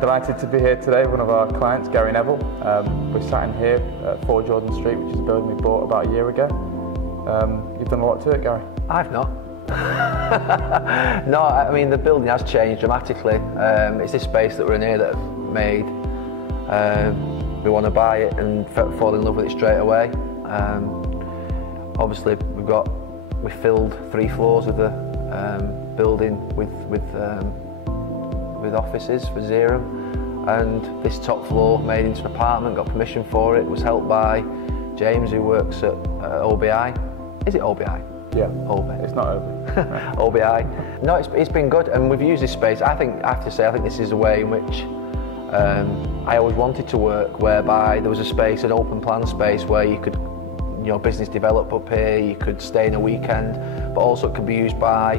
Delighted to be here today with one of our clients, Gary Neville. We're sat in here at 4 Jordan Street, which is a building we bought about a year ago. You've done a lot to it, Gary? I've not. No, I mean the building has changed dramatically. It's this space that we're in here that I've made. We want to buy it and fall in love with it straight away. Obviously we filled 3 floors of the building with offices for Zerum, and this top floor made into an apartment, got permission for it, was helped by James, who works at OBI. Is it OBI? Yeah. OBI. It's not OBI. OBI. No, it's been good, and we've used this space. I have to say, I think this is a way in which I always wanted to work, whereby there was a space, an open plan space, where you could, business develop up here, you could stay in a weekend, but also it could be used by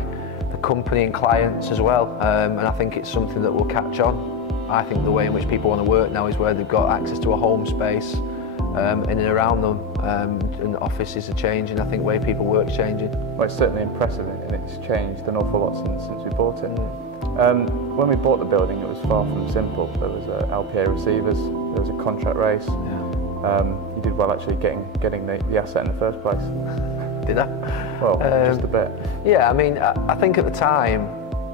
the company and clients as well, and I think it's something that will catch on. I think the way in which people want to work now is where they've got access to a home space in and around them, and offices are changing. I think the way people work is changing. Well, it's certainly impressive, and it's changed an awful lot since we bought it. When we bought the building, it was far from simple. There was LPA receivers, there was a contract race. Yeah. You did well actually getting the asset in the first place. Did I? Well, just a bit. Yeah, I mean, I think at the time,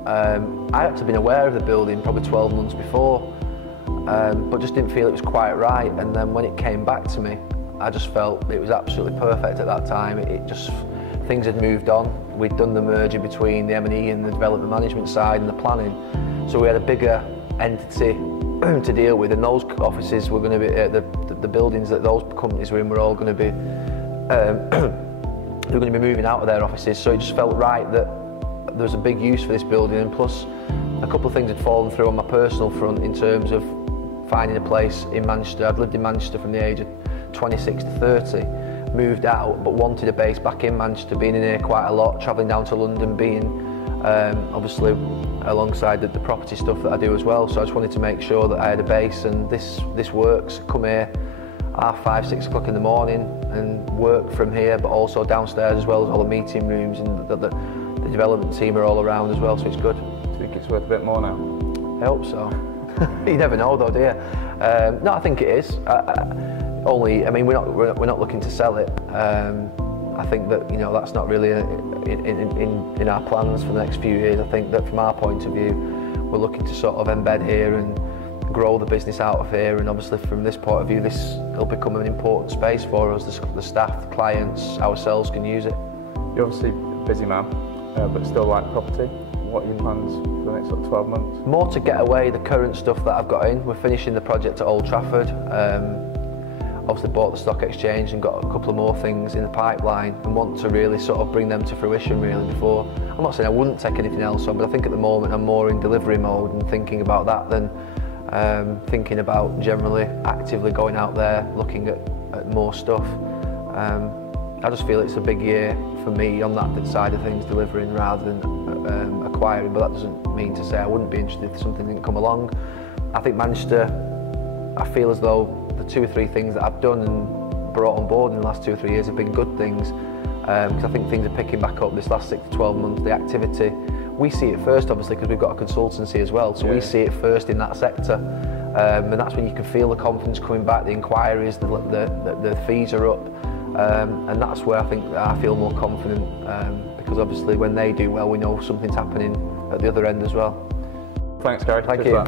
I had to have been aware of the building probably 12 months before, but just didn't feel it was quite right. And then when it came back to me, I just felt it was absolutely perfect at that time. Things had moved on. We'd done the merger between the M&E and the development management side and the planning, so we had a bigger entity to deal with, and those offices were going to be the buildings that those companies were in were all going to be they were going to be moving out of their offices. So it just felt right that there was a big use for this building, and plus a couple of things had fallen through on my personal front in terms of finding a place in Manchester. I'd lived in Manchester from the age of 26 to 30, moved out but wanted a base back in Manchester, being in here quite a lot, travelling down to London, being obviously alongside the property stuff that I do as well. So I just wanted to make sure that I had a base, and this works. Come here 5:30, 6 o'clock in the morning and work from here, but also downstairs as well as all the meeting rooms, and the development team are all around as well, so it's good. Do you think it's worth a bit more now? I hope so. You never know though, do you? No, I think it is. I mean, we're not looking to sell it. I think that that's not really in our plans for the next few years. I think that from our point of view, we're looking to sort of embed here and grow the business out of here, and obviously from this point of view, this will become an important space for us. The staff, the clients, ourselves can use it. You're obviously a busy man, but still like property. What are your plans for the next 12 months? More to get away the current stuff that I've got in. We're finishing the project at Old Trafford. Obviously bought the stock exchange and got a couple of more things in the pipeline, and want to really sort of bring them to fruition really before. I'm not saying I wouldn't take anything else on, but I think at the moment I'm more in delivery mode and thinking about that than thinking about generally actively going out there looking at more stuff. I just feel it's a big year for me on that side of things, delivering rather than acquiring, but that doesn't mean to say I wouldn't be interested if something didn't come along. I think Manchester, I feel as though the 2 or 3 things that I've done and brought on board in the last 2 or 3 years have been good things, because I think things are picking back up this last 6 to 12 months, the activity. We see it first obviously because we've got a consultancy as well, so we see it first in that sector, and that's when you can feel the confidence coming back, the inquiries, the fees are up, and that's where I think that I feel more confident, because obviously when they do well we know something's happening at the other end as well. Thanks Gary. Thank you.